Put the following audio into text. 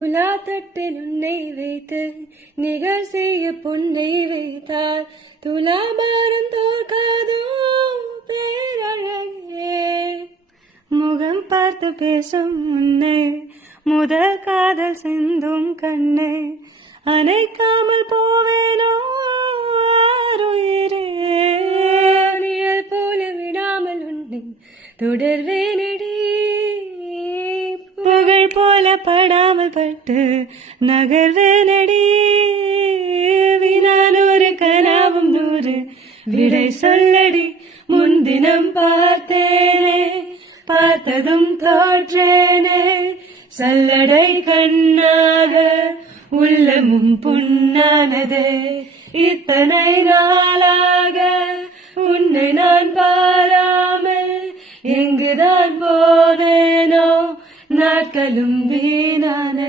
துலாத்தட்டில் உன்னை வைத்து நிகழ் செய்ய பொன்னை வைத்தார் துலாபாரம் தோற்காதோ பேரழகே. முகம் பார்த்து பேசும் உன்னை முதல் காதல் சிந்தும் கண்ணை அணைக்காமல் போவேனோ ஆருயிரே. நிழல் போல விடாமல் உன்னை தொடர்வேனடி, புகழ் போல படாமல் பட்டு நகர்வேனடி. வினானூறு கனாவும் 100 விடை சொல்லடி. முன்தினம் பார்த்தேனே பார்த்ததும் தோற்றேனே சல்லடை கண்ணாக உள்ளமும் புண்ணானதே. இத்தனை நாளாக உன்னை நான் பாராமல் எங்குதான் போனேனோ நாட்களும் வீணானதே.